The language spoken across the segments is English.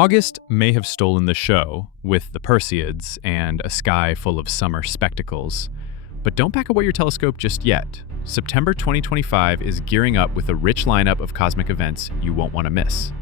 August may have stolen the show with the Perseids and a sky full of summer spectacles, but don't back away your telescope just yet. September 2025 is gearing up with a rich lineup of cosmic events you won't want to miss.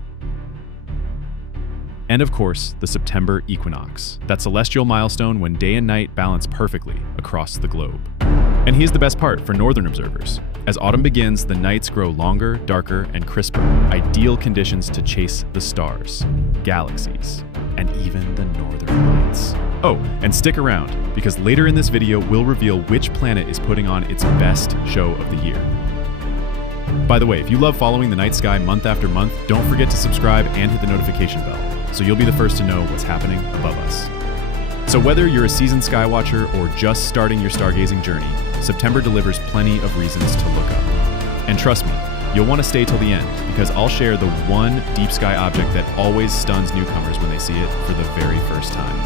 And of course, the September equinox, that celestial milestone when day and night balance perfectly across the globe. And here's the best part for northern observers. As autumn begins, the nights grow longer, darker, and crisper, ideal conditions to chase the stars, galaxies, and even the northern lights. Oh, and stick around, because later in this video, we'll reveal which planet is putting on its best show of the year. By the way, if you love following the night sky month after month, don't forget to subscribe and hit the notification bell, so you'll be the first to know what's happening above us. So whether you're a seasoned skywatcher or just starting your stargazing journey, September delivers plenty of reasons to look up. And trust me, you'll want to stay till the end, because I'll share the one deep sky object that always stuns newcomers when they see it for the very first time.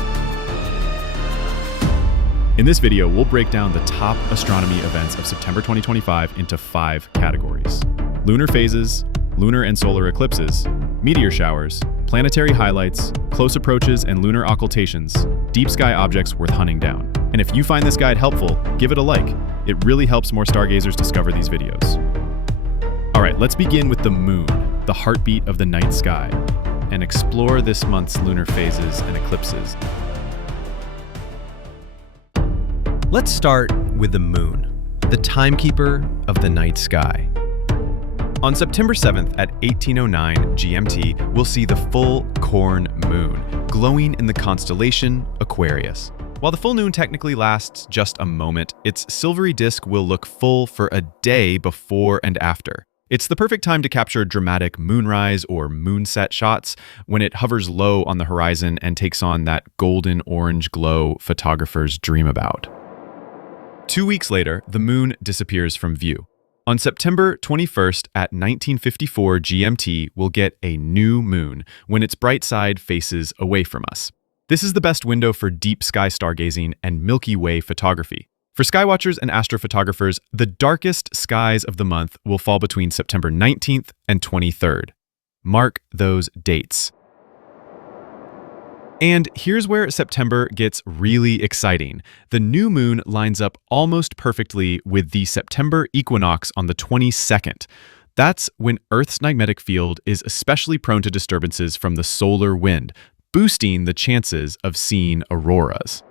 In this video, we'll break down the top astronomy events of September 2025 into 5 categories: lunar phases, lunar and solar eclipses, meteor showers, planetary highlights, close approaches and lunar occultations, deep sky objects worth hunting down. And if you find this guide helpful, give it a like. It really helps more stargazers discover these videos. All right, let's begin with the moon, the heartbeat of the night sky, and explore this month's lunar phases and eclipses. Let's start with the moon, the timekeeper of the night sky. On September 7th at 1809 GMT, we'll see the full corn moon, glowing in the constellation Aquarius. While the full moon technically lasts just a moment, its silvery disk will look full for a day before and after. It's the perfect time to capture dramatic moonrise or moonset shots when it hovers low on the horizon and takes on that golden-orange glow photographers dream about. 2 weeks later, the moon disappears from view. On September 21st at 1954 GMT, we'll get a new moon when its bright side faces away from us. This is the best window for deep sky stargazing and Milky Way photography. For skywatchers and astrophotographers, the darkest skies of the month will fall between September 19th and 23rd. Mark those dates. And here's where September gets really exciting. The new moon lines up almost perfectly with the September equinox on the 22nd. That's when Earth's magnetic field is especially prone to disturbances from the solar wind, boosting the chances of seeing auroras.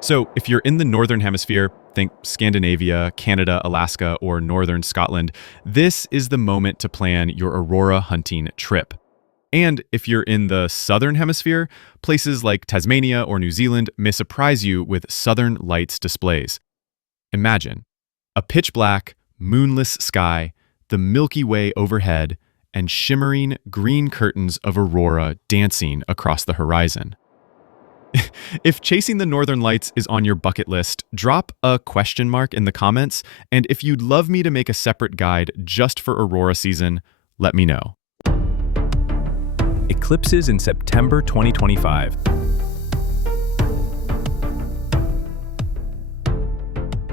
So if you're in the northern hemisphere, think Scandinavia, Canada, Alaska, or northern Scotland, this is the moment to plan your aurora hunting trip. And if you're in the southern hemisphere, places like Tasmania or New Zealand may surprise you with southern lights displays. Imagine a pitch black, moonless sky, the Milky Way overhead, and shimmering green curtains of aurora dancing across the horizon. If chasing the northern lights is on your bucket list, drop a question mark in the comments, and if you'd love me to make a separate guide just for aurora season, let me know. Eclipses in September 2025.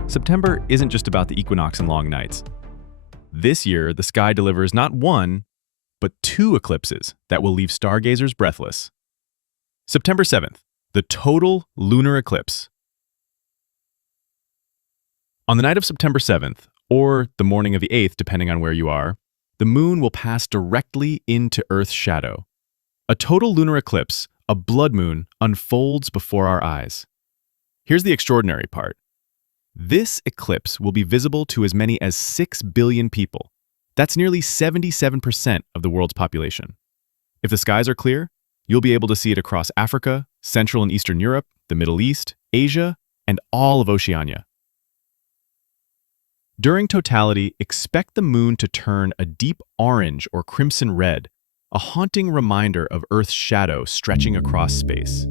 September isn't just about the equinox and long nights. This year, the sky delivers not one, but 2 eclipses that will leave stargazers breathless. September 7th, the total lunar eclipse. On the night of September 7th, or the morning of the 8th, depending on where you are, the moon will pass directly into Earth's shadow. A total lunar eclipse, a blood moon, unfolds before our eyes. Here's the extraordinary part. This eclipse will be visible to as many as 6 billion people. That's nearly 77% of the world's population. If the skies are clear, you'll be able to see it across Africa, Central and Eastern Europe, the Middle East, Asia, and all of Oceania. During totality, expect the moon to turn a deep orange or crimson red, a haunting reminder of Earth's shadow stretching across space.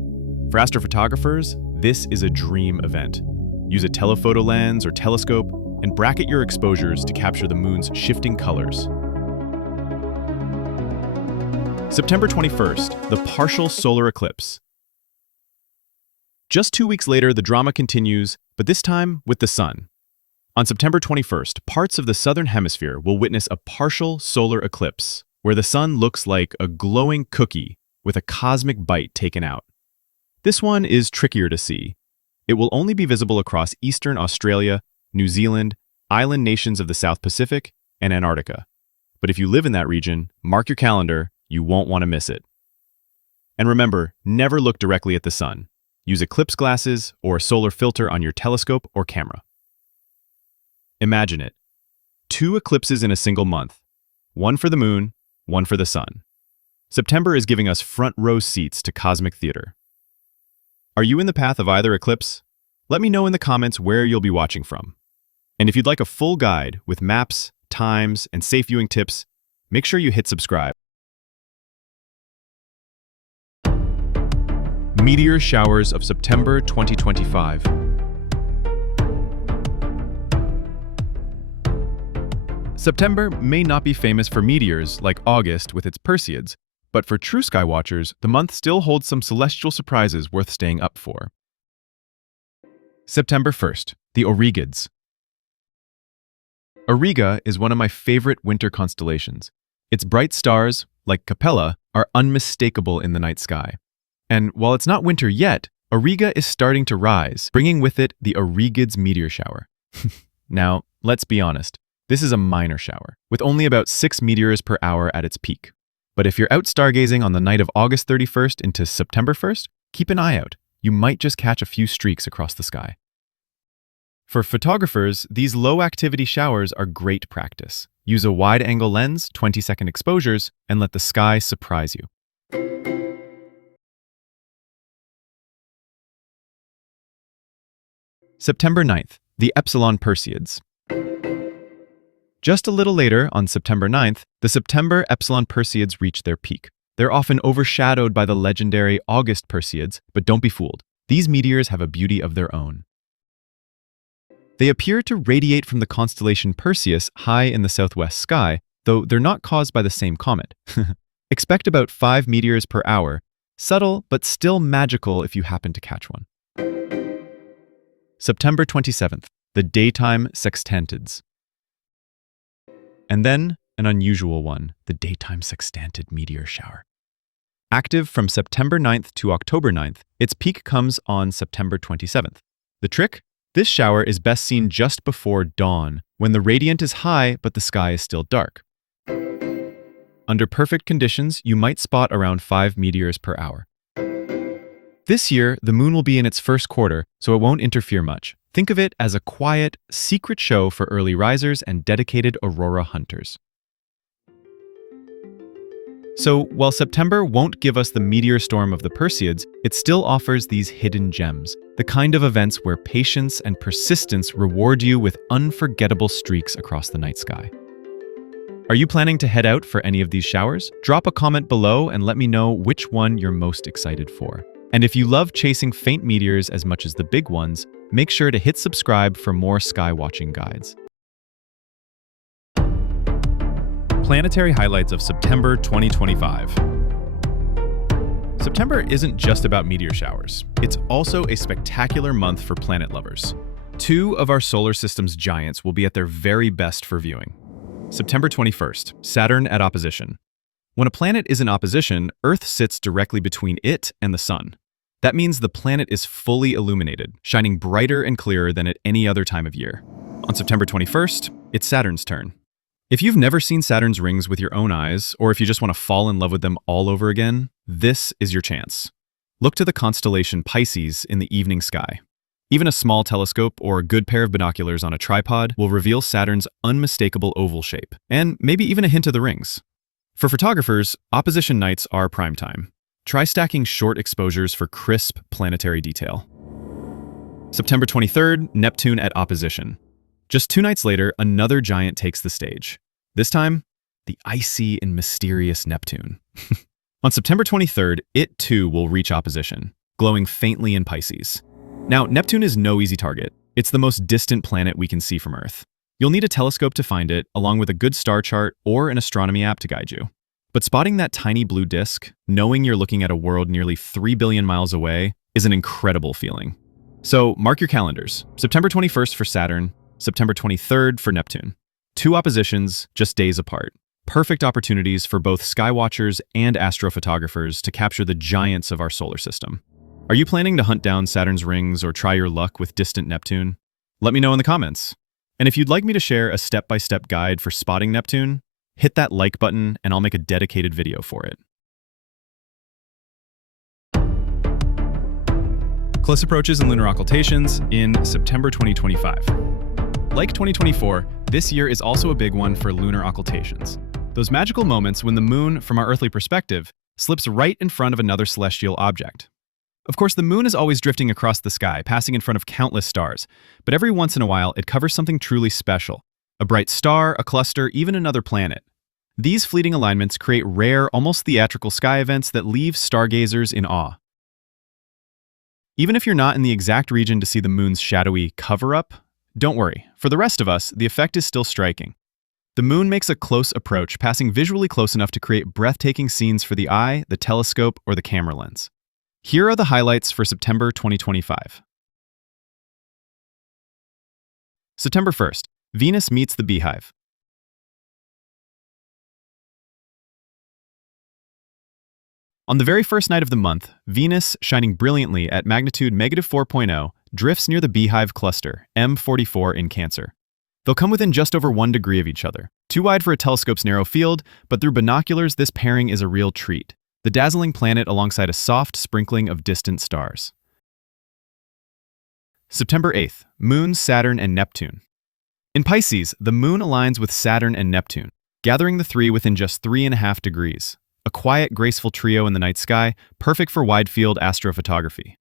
For astrophotographers, this is a dream event. Use a telephoto lens or telescope and bracket your exposures to capture the moon's shifting colors. September 21st, the partial solar eclipse. Just 2 weeks later, the drama continues, but this time with the sun. On September 21st, parts of the southern hemisphere will witness a partial solar eclipse, where the sun looks like a glowing cookie with a cosmic bite taken out. This one is trickier to see. It will only be visible across eastern Australia, New Zealand, island nations of the South Pacific, and Antarctica. But if you live in that region, mark your calendar, you won't want to miss it. And remember, never look directly at the sun. Use eclipse glasses or a solar filter on your telescope or camera. Imagine it. 2 eclipses in a single month. One for the moon, one for the sun. September is giving us front row seats to cosmic theater. Are you in the path of either eclipse? Let me know in the comments where you'll be watching from. And if you'd like a full guide with maps, times, and safe viewing tips, make sure you hit subscribe. Meteor showers of September 2025. September may not be famous for meteors like August with its Perseids, but for true skywatchers, the month still holds some celestial surprises worth staying up for. September 1st, the Aurigids. Auriga is one of my favorite winter constellations. Its bright stars, like Capella, are unmistakable in the night sky. And while it's not winter yet, Auriga is starting to rise, bringing with it the Aurigids meteor shower. Now, let's be honest, this is a minor shower, with only about 6 meteors per hour at its peak. But if you're out stargazing on the night of August 31st into September 1st, keep an eye out. You might just catch a few streaks across the sky. For photographers, these low-activity showers are great practice. Use a wide-angle lens, 20-second exposures, and let the sky surprise you. September 9th, the Epsilon Perseids. Just a little later, on September 9th, the September Epsilon Perseids reach their peak. They're often overshadowed by the legendary August Perseids, but don't be fooled. These meteors have a beauty of their own. They appear to radiate from the constellation Perseus high in the southwest sky, though they're not caused by the same comet. Expect about 5 meteors per hour, subtle but still magical if you happen to catch one. September 27th, the daytime sextantids. And then, an unusual one, the daytime sextantid meteor shower. Active from September 9th to October 9th, its peak comes on September 27th. The trick? This shower is best seen just before dawn, when the radiant is high but the sky is still dark. Under perfect conditions, you might spot around 5 meteors per hour. This year, the moon will be in its first quarter, so it won't interfere much. Think of it as a quiet, secret show for early risers and dedicated aurora hunters. So, while September won't give us the meteor storm of the Perseids, it still offers these hidden gems, the kind of events where patience and persistence reward you with unforgettable streaks across the night sky. Are you planning to head out for any of these showers? Drop a comment below and let me know which one you're most excited for. And if you love chasing faint meteors as much as the big ones, make sure to hit subscribe for more skywatching guides. Planetary highlights of September 2025. September isn't just about meteor showers. It's also a spectacular month for planet lovers. 2 of our solar system's giants will be at their very best for viewing. September 21st, Saturn at opposition. When a planet is in opposition, Earth sits directly between it and the Sun. That means the planet is fully illuminated, shining brighter and clearer than at any other time of year. On September 21st, it's Saturn's turn. If you've never seen Saturn's rings with your own eyes, or if you just want to fall in love with them all over again, this is your chance. Look to the constellation Pisces in the evening sky. Even a small telescope or a good pair of binoculars on a tripod will reveal Saturn's unmistakable oval shape, and maybe even a hint of the rings. For photographers, opposition nights are prime time. Try stacking short exposures for crisp planetary detail. September 23rd, Neptune at opposition. Just 2 nights later, another giant takes the stage. This time, the icy and mysterious Neptune. On September 23rd, it too will reach opposition, glowing faintly in Pisces. Now, Neptune is no easy target. It's the most distant planet we can see from Earth. You'll need a telescope to find it, along with a good star chart or an astronomy app to guide you. But spotting that tiny blue disk, knowing you're looking at a world nearly 3 billion miles away, is an incredible feeling. So mark your calendars. September 21st for Saturn, September 23rd for Neptune. 2 oppositions, just days apart. Perfect opportunities for both skywatchers and astrophotographers to capture the giants of our solar system. Are you planning to hunt down Saturn's rings or try your luck with distant Neptune? Let me know in the comments. And if you'd like me to share a step-by-step guide for spotting Neptune, hit that like button and I'll make a dedicated video for it. Close approaches and lunar occultations in September 2025. Like 2024, this year is also a big one for lunar occultations. Those magical moments when the moon, from our earthly perspective, slips right in front of another celestial object. Of course, the moon is always drifting across the sky, passing in front of countless stars, but every once in a while it covers something truly special. A bright star, a cluster, even another planet. These fleeting alignments create rare, almost theatrical sky events that leave stargazers in awe. Even if you're not in the exact region to see the moon's shadowy cover-up, don't worry. For the rest of us, the effect is still striking. The moon makes a close approach, passing visually close enough to create breathtaking scenes for the eye, the telescope, or the camera lens. Here are the highlights for September 2025. September 1st, Venus meets the Beehive. On the very first night of the month, Venus, shining brilliantly at magnitude -4.0, drifts near the Beehive cluster, M44 in Cancer. They'll come within just over 1 degree of each other. Too wide for a telescope's narrow field, but through binoculars this pairing is a real treat. The dazzling planet alongside a soft sprinkling of distant stars. September 8th, Moons Saturn and Neptune. In Pisces, the moon aligns with Saturn and Neptune, gathering the three within just 3.5 degrees. A quiet, graceful trio in the night sky, perfect for wide-field astrophotography.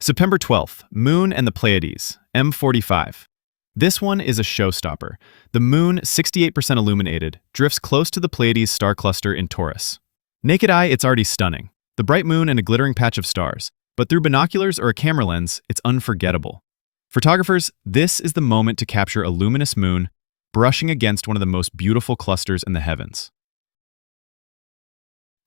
September 12th, Moon and the Pleiades, M45. This one is a showstopper. The moon, 68% illuminated, drifts close to the Pleiades star cluster in Taurus. Naked eye, it's already stunning. The bright moon and a glittering patch of stars. But through binoculars or a camera lens, it's unforgettable. Photographers, this is the moment to capture a luminous moon brushing against one of the most beautiful clusters in the heavens.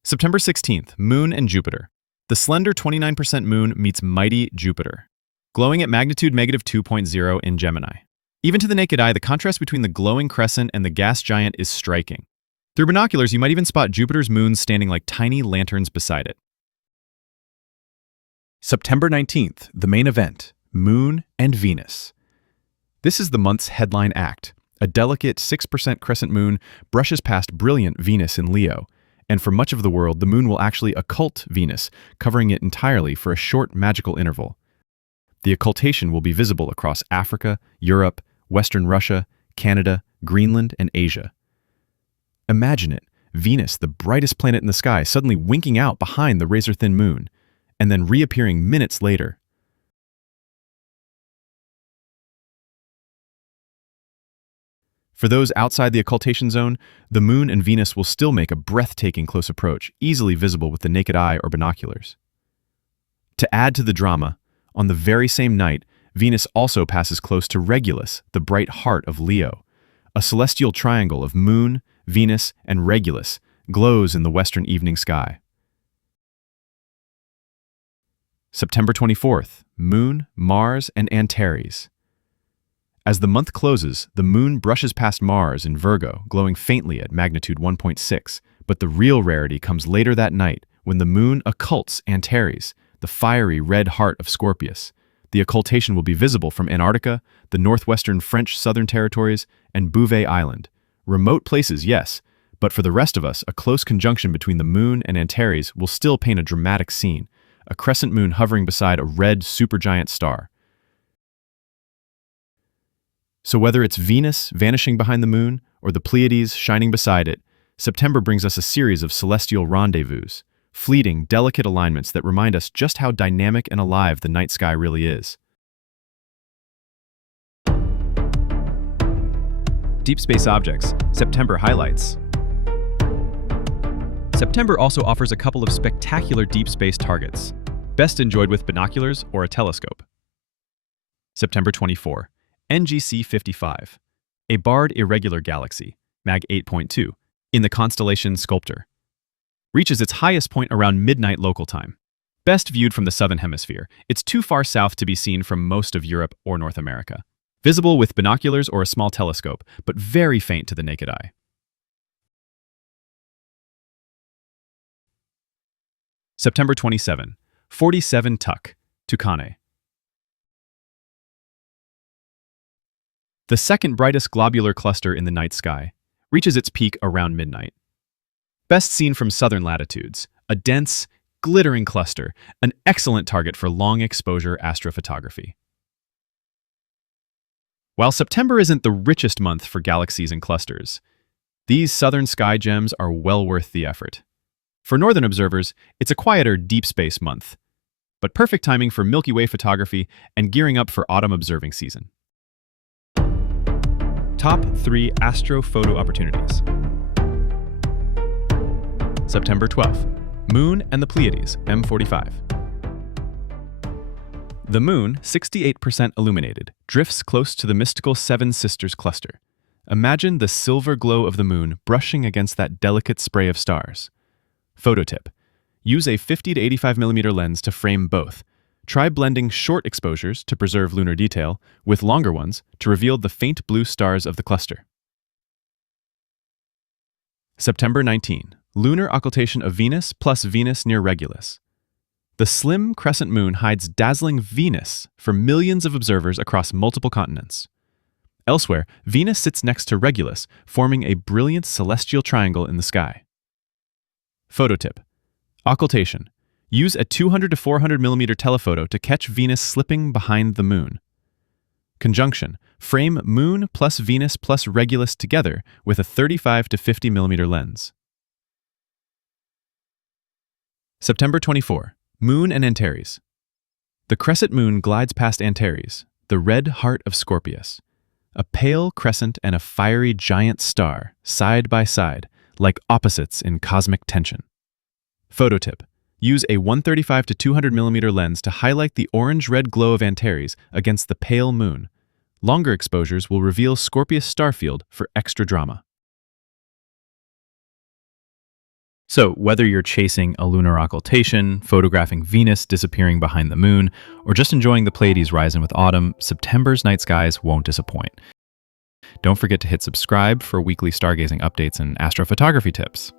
September 16th, Moon and Jupiter. The slender 29% moon meets mighty Jupiter, glowing at magnitude -2.0 in Gemini. Even to the naked eye, the contrast between the glowing crescent and the gas giant is striking. Through binoculars, you might even spot Jupiter's moons standing like tiny lanterns beside it. September 19th, the main event, Moon and Venus. This is the month's headline act. A delicate 6% crescent moon brushes past brilliant Venus in Leo, and for much of the world, the moon will actually occult Venus, covering it entirely for a short magical interval. The occultation will be visible across Africa, Europe, Western Russia, Canada, Greenland, and Asia. Imagine it, Venus, the brightest planet in the sky, suddenly winking out behind the razor-thin moon, and then reappearing minutes later. For those outside the occultation zone, the moon and Venus will still make a breathtaking close approach, easily visible with the naked eye or binoculars. To add to the drama, on the very same night, Venus also passes close to Regulus, the bright heart of Leo. A celestial triangle of moon, Venus, and Regulus glows in the western evening sky. September 24th, Moon, Mars, and Antares. As the month closes, the moon brushes past Mars in Virgo, glowing faintly at magnitude 1.6, but the real rarity comes later that night when the moon occults Antares, the fiery red heart of Scorpius. The occultation will be visible from Antarctica, the northwestern French southern territories, and Bouvet Island. Remote places, yes, but for the rest of us, a close conjunction between the moon and Antares will still paint a dramatic scene, a crescent moon hovering beside a red supergiant star. So whether it's Venus vanishing behind the moon or the Pleiades shining beside it, September brings us a series of celestial rendezvous, fleeting, delicate alignments that remind us just how dynamic and alive the night sky really is. Deep space objects, September highlights. September also offers a couple of spectacular deep space targets, best enjoyed with binoculars or a telescope. September 24, NGC 55, a barred irregular galaxy, Mag 8.2, in the constellation Sculptor. Reaches its highest point around midnight local time. Best viewed from the southern hemisphere, it's too far south to be seen from most of Europe or North America. Visible with binoculars or a small telescope, but very faint to the naked eye. September 27, 47 Tucanae. The second brightest globular cluster in the night sky reaches its peak around midnight. Best seen from southern latitudes, a dense, glittering cluster, an excellent target for long-exposure astrophotography. While September isn't the richest month for galaxies and clusters, these southern sky gems are well worth the effort. For northern observers, it's a quieter deep space month, but perfect timing for Milky Way photography and gearing up for autumn observing season. Top 3 astrophoto opportunities. September 12th. Moon and the Pleiades, M45. The moon, 68% illuminated, drifts close to the mystical Seven Sisters cluster. Imagine the silver glow of the moon brushing against that delicate spray of stars. Photo tip: use a 50 to 85mm lens to frame both. Try blending short exposures to preserve lunar detail with longer ones to reveal the faint blue stars of the cluster. September 19. Lunar occultation of Venus plus Venus near Regulus. The slim crescent moon hides dazzling Venus for millions of observers across multiple continents. Elsewhere, Venus sits next to Regulus, forming a brilliant celestial triangle in the sky. Photo tip: occultation. Use a 200 to 400mm telephoto to catch Venus slipping behind the moon. Conjunction: frame Moon plus Venus plus Regulus together with a 35 to 50mm lens. September 24. Moon and Antares. The crescent moon glides past Antares, the red heart of Scorpius. A pale crescent and a fiery giant star, side by side, like opposites in cosmic tension. Photo tip: use a 135 to 200mm lens to highlight the orange-red glow of Antares against the pale moon. Longer exposures will reveal Scorpius starfield for extra drama. So, whether you're chasing a lunar occultation, photographing Venus disappearing behind the moon, or just enjoying the Pleiades rising with autumn, September's night skies won't disappoint. Don't forget to hit subscribe for weekly stargazing updates and astrophotography tips.